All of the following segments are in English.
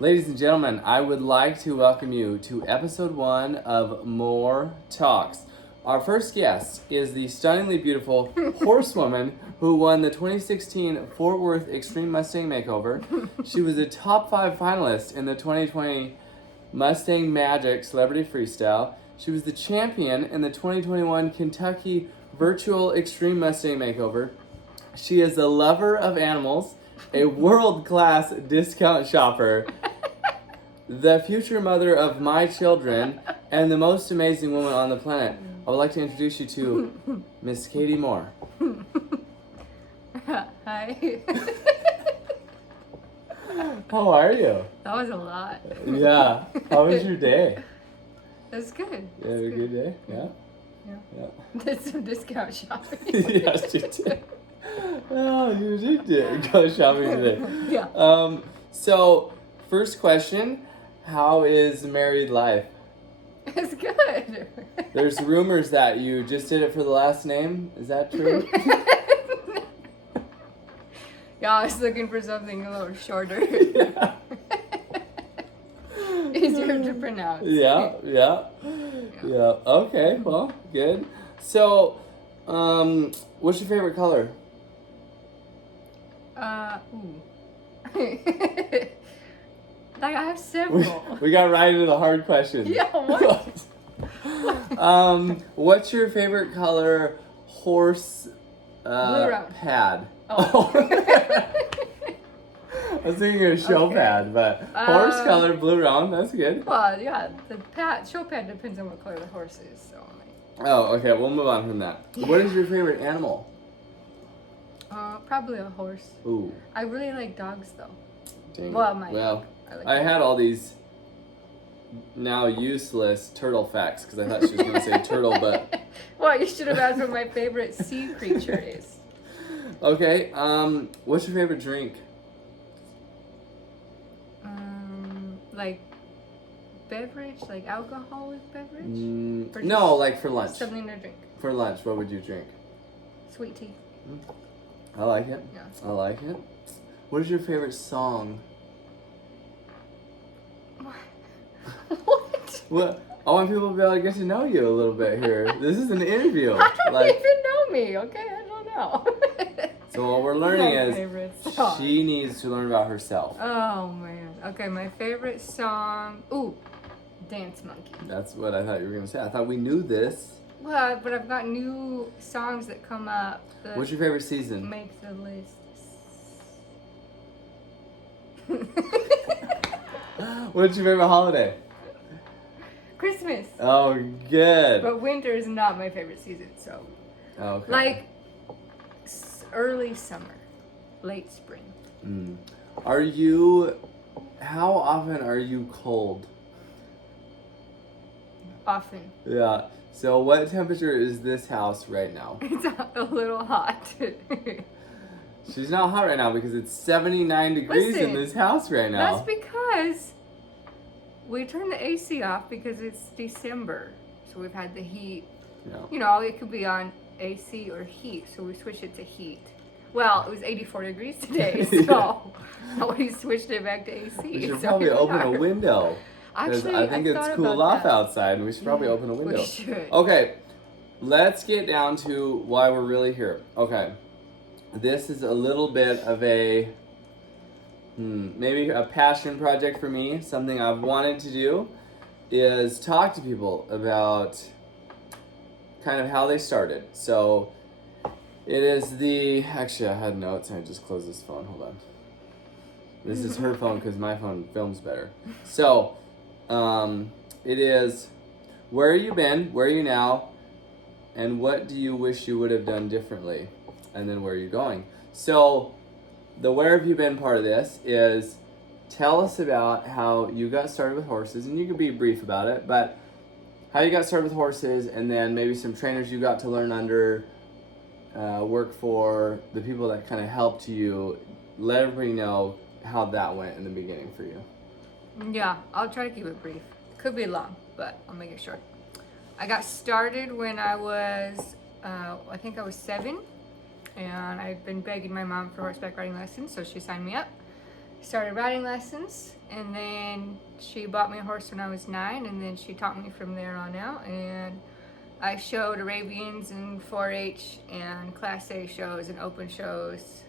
Ladies and gentlemen, I would like to welcome you to episode 1 of More Talks. Our first guest is the stunningly beautiful horsewoman who won the 2016 Fort Worth Extreme Mustang Makeover. She was a top 5 finalist in the 2020 Mustang Magic Celebrity Freestyle. She was the champion in the 2021 Kentucky Virtual Extreme Mustang Makeover. She is a lover of animals, a world-class discount shopper, the future mother of my children, and the most amazing woman on the planet. I would like to introduce you to Miss Katie Moore. Hi. How are you? That was a lot. Yeah. How was your day? It was good. You had a good day? Yeah? Yeah. Did some discount shopping. Yes, you did. Oh, you did go shopping today. Yeah. So, first question, how is married life? It's good. There's rumors that you just did it for the last name. Is that true? Yeah, I was looking for something a little shorter. Yeah. Easier to pronounce. Yeah. Okay, well, good. So, what's your favorite color? Ooh. Like, I have several. We got right into the hard questions. Yeah, what? What's your favorite color horse pad? Oh. I was thinking of show Okay. pad, but horse color, blue round, that's good. Well, yeah, the show pad depends on what color the horse is, so. Oh, okay, we'll move on from that. What is your favorite animal? Probably a horse. Ooh. I really like dogs, though. Dang. Well, I had all these now useless turtle facts because I thought she was going to say turtle, but... Well, you should have asked what my favorite sea creature is. Okay, what's your favorite drink? Like beverage, like alcoholic beverage? Or No, just like for lunch. something to drink. For lunch, what would you drink? Sweet tea. I like it. Yeah. I like it. What is your favorite song? What? What? I want people to be able to get to know you a little bit here. This is an interview. I don't even know me, okay? I don't know. So what we're learning My is favorite song. she needs to learn about herself. Oh man. Okay, my favorite song. Ooh, Dance Monkey. That's what I thought you were going to say. I thought we knew this. Well, but I've got new songs that come up that What's your favorite season? make the list. What's your favorite holiday? Christmas. Oh, good. But winter is not my favorite season, so. Okay. Like early summer, late spring. How often are you cold? Often. Yeah. So what temperature is this house right now? It's a little hot. She's not hot right now because it's 79 degrees in Listen, this house right now. That's because we turned the AC off because it's December. So we've had the heat. Yeah. You know, it could be on AC or heat, so we switched it to heat. Well, it was 84 degrees today, so we switched it back to AC. We should so probably here we open a are. window. 'Cause Actually, I think it's thought cooled about off that. outside and we should probably open a window. We should. Okay, let's get down to why we're really here. Okay, this is a little bit of a, maybe a passion project for me. Something I've wanted to do is talk to people about kind of how they started. So it is actually I had notes and I just closed this phone, hold on. This is her phone because my phone films better. So, it is, where you been, where are you now, and what do you wish you would have done differently, and then where are you going? So, the where have you been part of this is, tell us about how you got started with horses, and you can be brief about it, but how you got started with horses, and then maybe some trainers you got to learn under, work for, the people that kind of helped you. Let everybody know how that went in the beginning for you. Yeah, I'll try to keep it brief. Could be long, but I'll make it short. I got started when I was, I think I was 7, and I've been begging my mom for horseback riding lessons, so she signed me up. started riding lessons, and then she bought me a horse when I was 9, and then she taught me from there on out. And I showed Arabians in 4-H and Class A shows and open shows,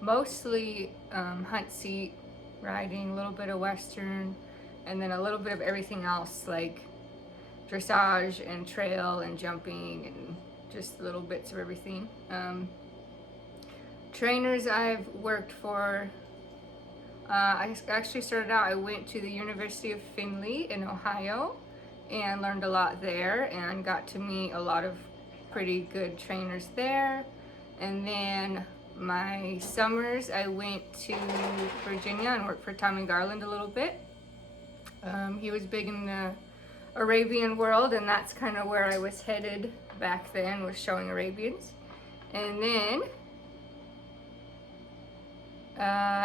mostly hunt seat riding, a little bit of Western, and then a little bit of everything else like dressage and trail and jumping and just little bits of everything. Trainers I've worked for, I actually started out, I went to the University of Findlay in Ohio and learned a lot there and got to meet a lot of pretty good trainers there. And then my summers I went to Virginia and worked for Tommy Garland a little bit. He was big in the Arabian world, and that's kind of where I was headed back then, was showing Arabians. And then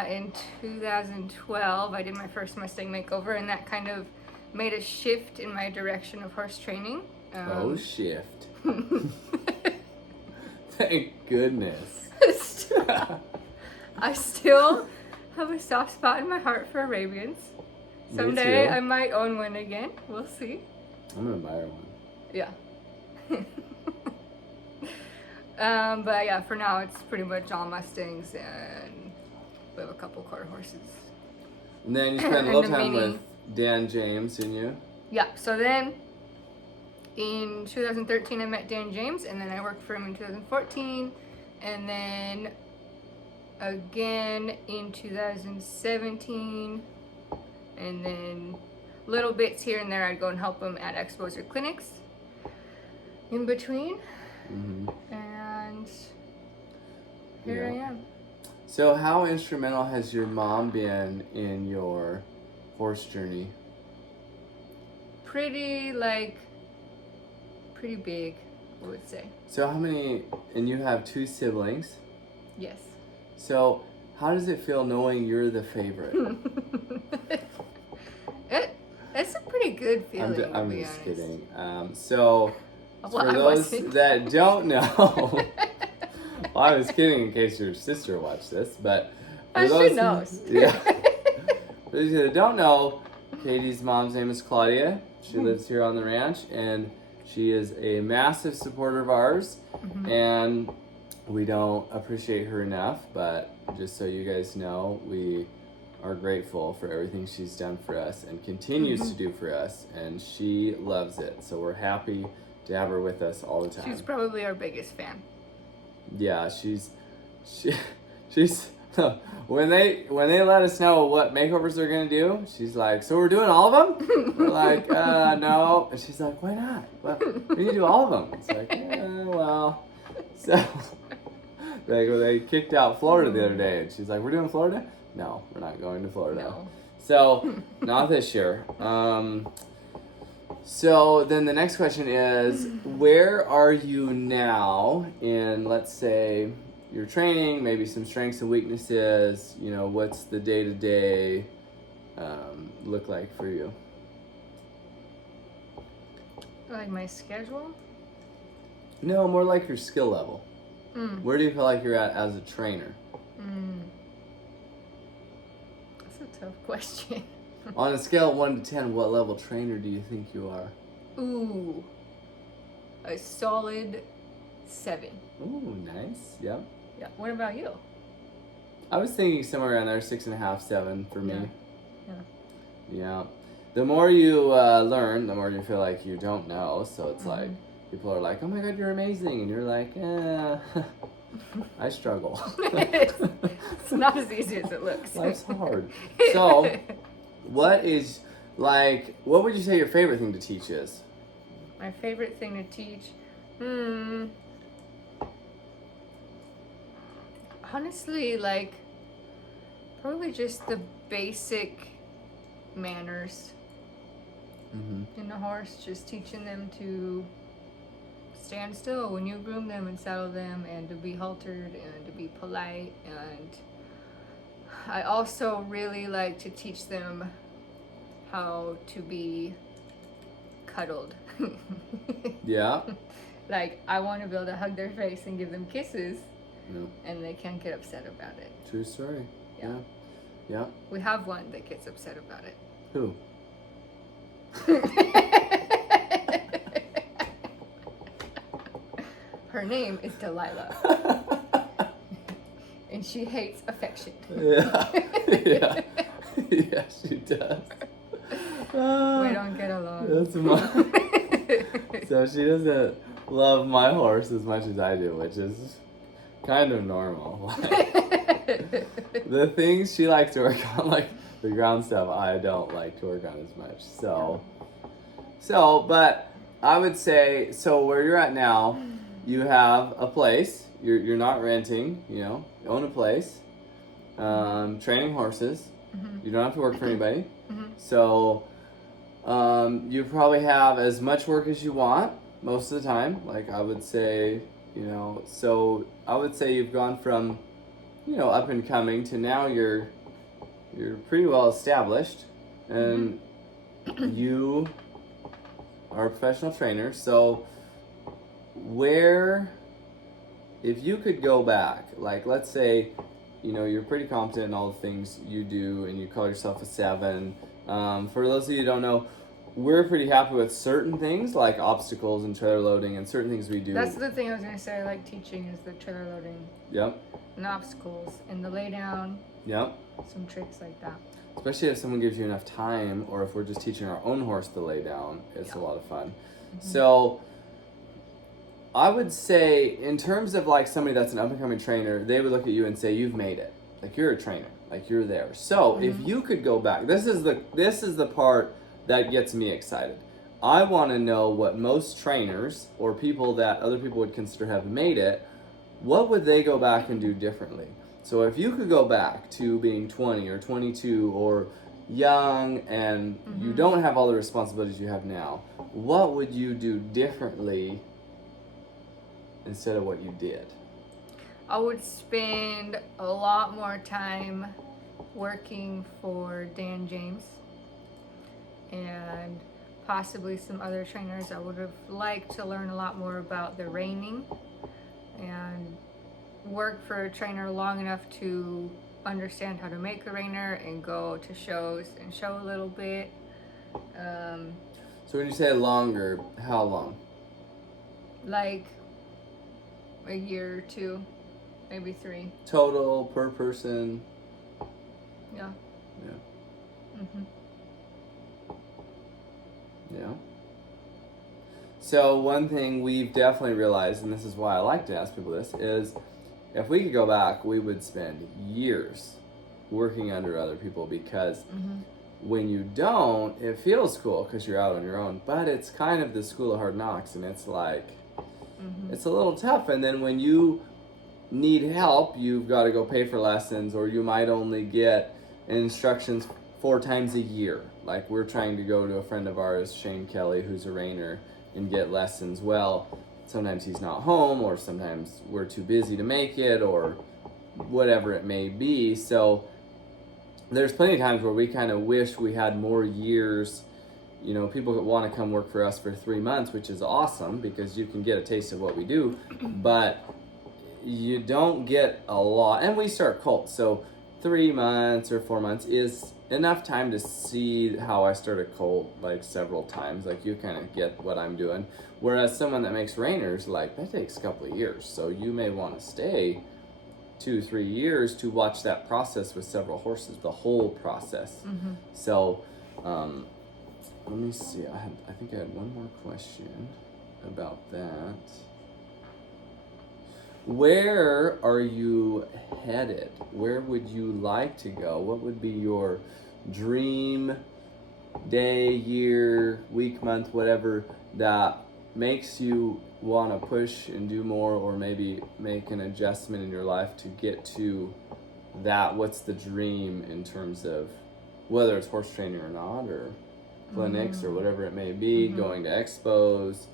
in 2012 I did my first Mustang makeover, and that kind of made a shift in my direction of horse training. Shift. Thank goodness. I still have a soft spot in my heart for Arabians. Someday I might own one again. We'll see. I'm gonna buy one. Yeah. But yeah, for now it's pretty much all Mustangs, and we have a couple quarter horses. And then you spent a little And a time mini. with Dan James, didn't you? Yeah, so then in 2013 I met Dan James, and then I worked for him in 2014, and then again in 2017, and then little bits here and there I'd go and help him at expos or clinics in between. And here I am. So how instrumental has your mom been in your horse journey? Pretty big, I would say. So how many, and you have 2 siblings. Yes. So how does it feel knowing you're the favorite? It's a pretty good feeling. I'm to be just honest. kidding. So Well, for I those wasn't. that don't know, well, I was kidding in case your sister watched this, but for She those knows. Yeah. For those that don't know, Katie's mom's name is Claudia. She lives here on the ranch, and she is a massive supporter of ours, and we don't appreciate her enough, but just so you guys know, we are grateful for everything she's done for us and continues to do for us, and she loves it. So we're happy to have her with us all the time. She's probably our biggest fan. Yeah, she's when they let us know what makeovers they're gonna do, she's like, so we're doing all of them? We're like, no. And she's like, why not? Well, we need to do all of them. It's like, well. So they kicked out Florida the other day, and she's like, we're doing Florida? No, we're not going to Florida. No. So not this year. So then the next question is, where are you now in, let's say, your training, maybe some strengths and weaknesses, what's the day-to-day look like for you? Like my schedule? No, more like your skill level. Mm. Where do you feel like you're at as a trainer? That's a tough question. On a scale of 1 to 10, what level trainer do you think you are? Ooh. A solid 7. Ooh, nice. Yep. Yeah. What about you? I was thinking somewhere around there, 6.5, 7 for me. Yeah. The more you learn, the more you feel like you don't know. So it's like, people are like, oh my God, you're amazing. And you're like, I struggle. It's not as easy as it looks. Life's hard. So, what would you say your favorite thing to teach is? My favorite thing to teach? Honestly, probably just the basic manners in the horse. Just teaching them to stand still when you groom them and saddle them, and to be haltered and to be polite. And I also really like to teach them how to be cuddled. Yeah. I want to be able to hug their face and give them kisses, No. and they can't get upset about it. True story. Yeah. Yeah. We have one that gets upset about it. Who? Her name is Delilah. And she hates affection. Yeah. Yeah. Yeah, she does. We don't get along. That's so she doesn't love my horse as much as I do, which is kind of normal. Like, the things she likes to work on, like the ground stuff, I don't like to work on as much. But I would say, so where you're at now, you have a place. You're not renting. You own a place. Training horses. Mm-hmm. You don't have to work for anybody. Mm-hmm. So you probably have as much work as you want most of the time. Like I would say, so I would say you've gone from, up and coming to now you're pretty well established, and you are a professional trainer. So if you could go back, like let's say, you're pretty competent in all the things you do and you call yourself a 7. For those of you who don't know, we're pretty happy with certain things like obstacles and trailer loading and certain things we do. That's the thing I was going to say I like teaching is the trailer loading. Yep. And obstacles and the lay down. Yep. Some tricks like that. Especially if someone gives you enough time, or if we're just teaching our own horse to lay down, it's a lot of fun. Mm-hmm. So I would say in terms of like somebody that's an up and coming trainer, they would look at you and say, you've made it. Like you're a trainer, like you're there. So if you could go back, this is the part that gets me excited. I want to know what most trainers or people that other people would consider have made it, what would they go back and do differently? So if you could go back to being 20 or 22 or young and you don't have all the responsibilities you have now, what would you do differently instead of what you did? I would spend a lot more time working for Dan James and possibly some other trainers. I would have liked to learn a lot more about the reining and work for a trainer long enough to understand how to make a reiner and go to shows and show a little bit. So when you say longer, how long? Like a year or 2, maybe 3. Total per person? Yeah. Yeah. Mm-hmm. Yeah. So one thing we've definitely realized, and this is why I like to ask people this, is if we could go back, we would spend years working under other people, because when you don't, it feels cool because you're out on your own, but it's kind of the school of hard knocks, and it's like, it's a little tough. And then when you need help, you've got to go pay for lessons, or you might only get instructions 4 times a year. Like we're trying to go to a friend of ours, Shane Kelly, who's a reiner, and get lessons. Well, sometimes he's not home, or sometimes we're too busy to make it, or whatever it may be. So there's plenty of times where we kind of wish we had more years. People that want to come work for us for 3 months, which is awesome because you can get a taste of what we do, but you don't get a lot. And we start colts, so 3 months or 4 months is enough time to see how I start a colt like several times. Like you kind of get what I'm doing. Whereas someone that makes reiners, like that takes a couple of years. So you may want to stay 2-3 years to watch that process with several horses, the whole process. So let me see. I think I had one more question about that. Where are you headed? Where would you like to go? What would be your dream day, year, week, month, whatever, that makes you want to push and do more, or maybe make an adjustment in your life to get to that? What's the dream in terms of whether it's horse training or not, or clinics or whatever it may be, going to expos,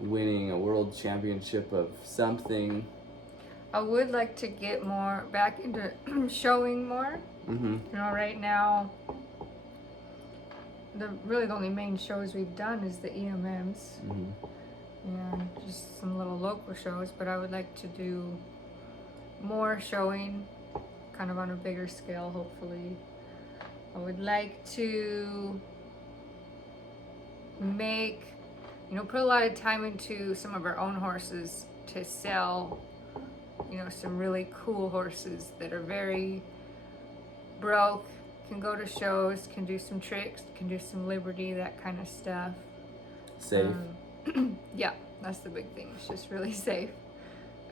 winning a world championship of something? I would like to get more back into showing more. Right now, the only main shows we've done is the EMMs and just some little local shows. But I would like to do more showing kind of on a bigger scale, hopefully. I would like to make, put a lot of time into some of our own horses to sell, some really cool horses that are very broke, can go to shows, can do some tricks, can do some liberty, that kind of stuff. Safe. Yeah, that's the big thing. It's just really safe.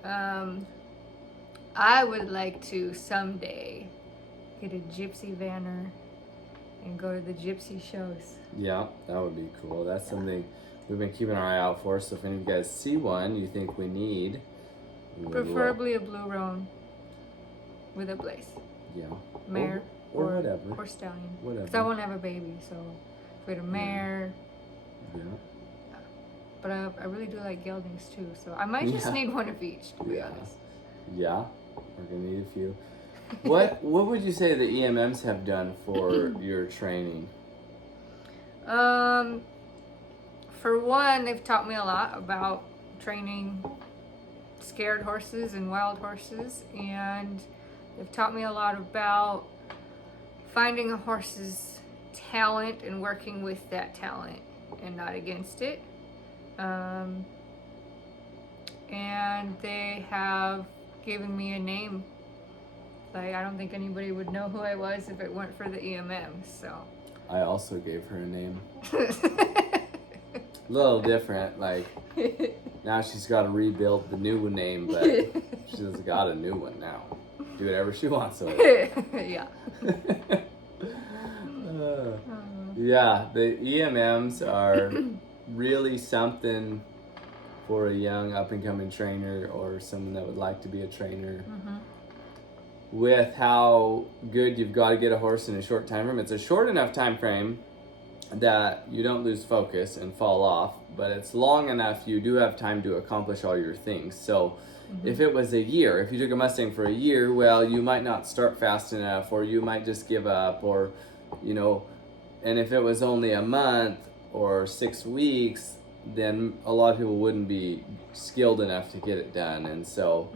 I would like to someday get a gypsy vanner and go to the gypsy shows. Yeah, that would be cool. That's something we've been keeping our eye out for. So if any of you guys see one you think we need, we would Preferably a blue roan with a blaze. Yeah. Mare or whatever. Or stallion. Whatever. Because I won't have a baby, so if we had a mare. Yeah. But I really do like geldings too, so I might just need one of each, to be honest. Yeah, we're gonna need a few. What would you say the EMMs have done for your training? For one, they've taught me a lot about training scared horses and wild horses, and they've taught me a lot about finding a horse's talent and working with that talent and not against it. And they have given me a name. Like, I don't think anybody would know who I was if it weren't for the EMMs, so. I also gave her a name. A little different, like, now she's got to rebuild the new name, but she's got a new one now. Do whatever she wants with it. Yeah. Yeah, the EMMs are really something for a young up-and-coming trainer or someone that would like to be a trainer. With how good you've got to get a horse in a short time frame. It's a short enough time frame that you don't lose focus and fall off, but it's long enough you do have time to accomplish all your things. So if it was a year, if you took a Mustang for a year, well, you might not start fast enough, or you might just give up, or, and if it was only a month or 6 weeks, then a lot of people wouldn't be skilled enough to get it done. And so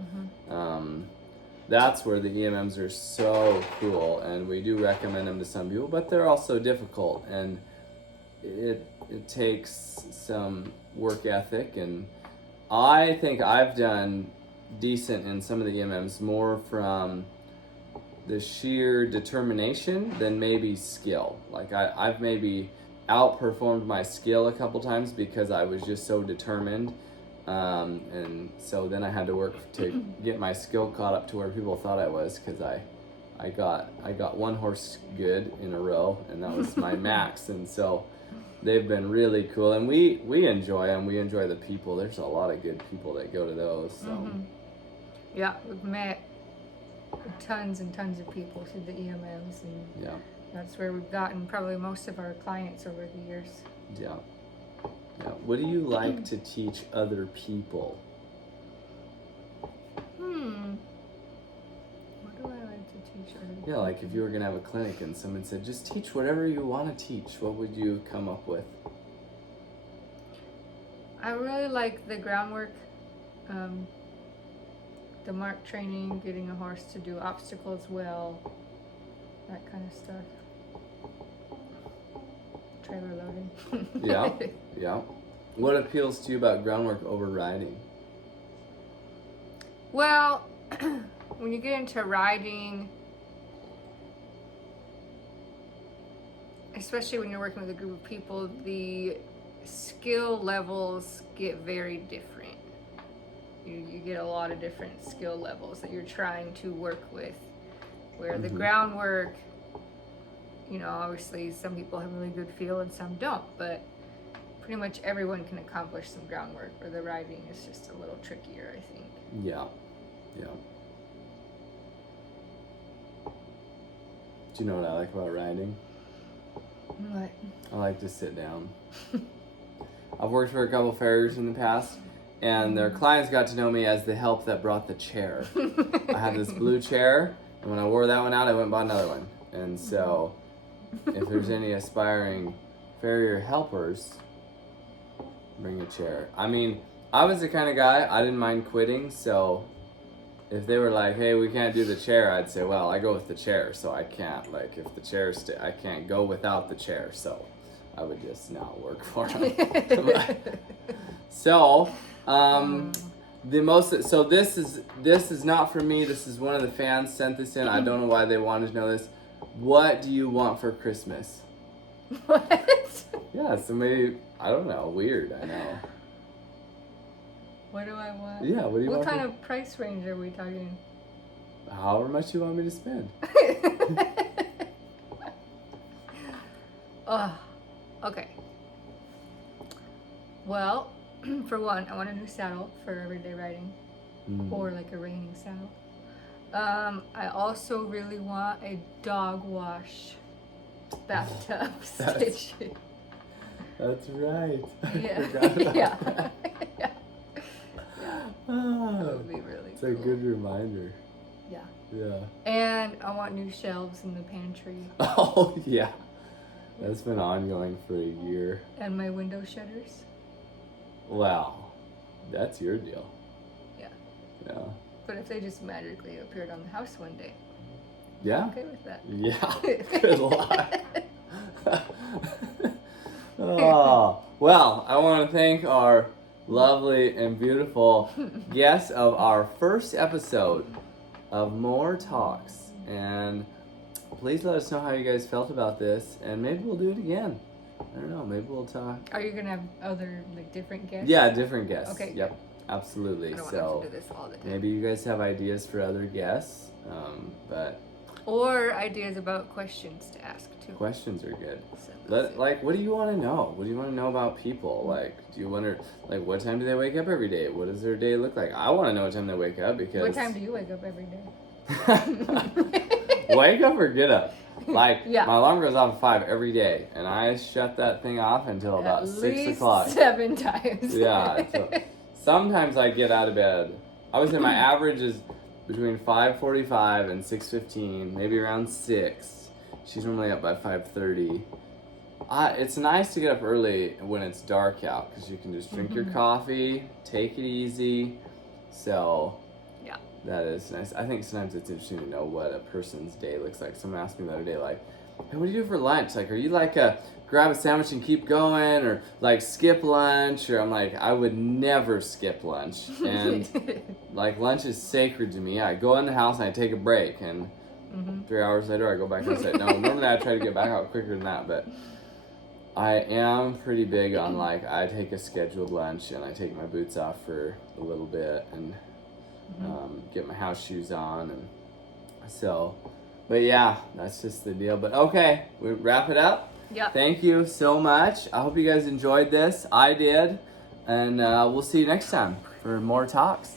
that's where the EMMs are so cool, and we do recommend them to some people, but they're also difficult, and it takes some work ethic. And I think I've done decent in some of the EMMs more from the sheer determination than maybe skill. Like I've maybe outperformed my skill a couple times because I was just so determined, and so then I had to work to get my skill caught up to where people thought I was, because I got one horse good in a row, and that was my max. And so they've been really cool, and we enjoy them. We enjoy the people. There's a lot of good people that go to those. So yeah, we've met tons and tons of people through the EMMs, and yeah, that's where we've gotten probably most of our clients over the years. Yeah. Yeah. What do you like to teach other people? What do I like to teach other people? Yeah, like if you were gonna have a clinic and someone said, just teach whatever you want to teach, what would you come up with? I really like the groundwork, the mark training, getting a horse to do obstacles well, that kind of stuff. Trailer loading. Yeah, yeah. What appeals to you about groundwork over riding? Well, when you get into riding, especially when you're working with a group of people, the skill levels get very different. You get a lot of different skill levels that you're trying to work with. Where the groundwork, obviously some people have a really good feel and some don't, but pretty much everyone can accomplish some groundwork, where the riding is just a little trickier, I think. Yeah, yeah. Do you know what I like about riding? What? I like to sit down. I've worked for a couple farriers in the past, and their clients got to know me as the help that brought the chair. I had this blue chair, and when I wore that one out, I went and bought another one. And so, if there's any aspiring farrier helpers, bring a chair. I mean, I was the kind of guy, I didn't mind quitting, so if they were like, hey, we can't do the chair, I'd say, well, I go with the chair, so I can't. Like, if the chair, I can't go without the chair, so I would just not work for them. So, this is not for me. This is one of the fans sent this in. I don't know why they wanted to know this. What do you want for Christmas? What? Yeah, somebody, I don't know, weird, I know. What do I want? Yeah, what do you want? What kind of price range are we talking? However much you want me to spend. Okay. Well, for one, I want a new saddle for everyday riding, or like a reining saddle. I also really want a dog wash bathtub station. That's right. Yeah. Yeah. Yeah. That would be really It's cool. a good reminder. Yeah. Yeah. And I want new shelves in the pantry. Oh, yeah. That's been ongoing for a year. And my window shutters. Wow. That's your deal. Yeah. Yeah. But if they just magically appeared on the house one day, Yeah? I'm okay with that. Yeah. Good luck. Oh, well, I want to thank our lovely and beautiful guests of our first episode of More Talks. And please let us know how you guys felt about this, and maybe we'll do it again. I don't know, maybe we'll talk. Are you going to have other, like, different guests? Yeah, different guests. Okay. Yep, absolutely. I don't So want to do this all the time. maybe you guys have ideas for other guests, but Or ideas about questions to ask, too. questions are good. So Like, what do you want to know? What do you want to know about people? Like, do you wonder, like, what time do they wake up every day? What does their day look like? I want to know what time they wake up because... What time do you wake up every day? Wake up or get up? Like, Yeah. my alarm goes off at 5 every day, and I shut that thing off until about At 6 least o'clock. 7 times. Yeah. So sometimes I get out of bed. I would say my average is between 5:45 and 6:15, maybe around 6. She's normally up by 5:30. It's nice to get up early when it's dark out because you can just drink your coffee, take it easy. So Yeah. that is nice. I think sometimes it's interesting to know what a person's day looks like. Someone asked me the other day, like, hey, what do you do for lunch? Like, are you like grab a sandwich and keep going, or like skip lunch? Or I'm like, I would never skip lunch. And like, lunch is sacred to me. I go in the house and I take a break, and 3 hours later I go back inside. No, normally I try to get back out quicker than that, but I am pretty big on, like, I take a scheduled lunch and I take my boots off for a little bit and get my house shoes on, and so, but yeah, that's just the deal. But okay, we wrap it up. Yeah. Thank you so much. I hope you guys enjoyed this. I did, and we'll see you next time for more talks.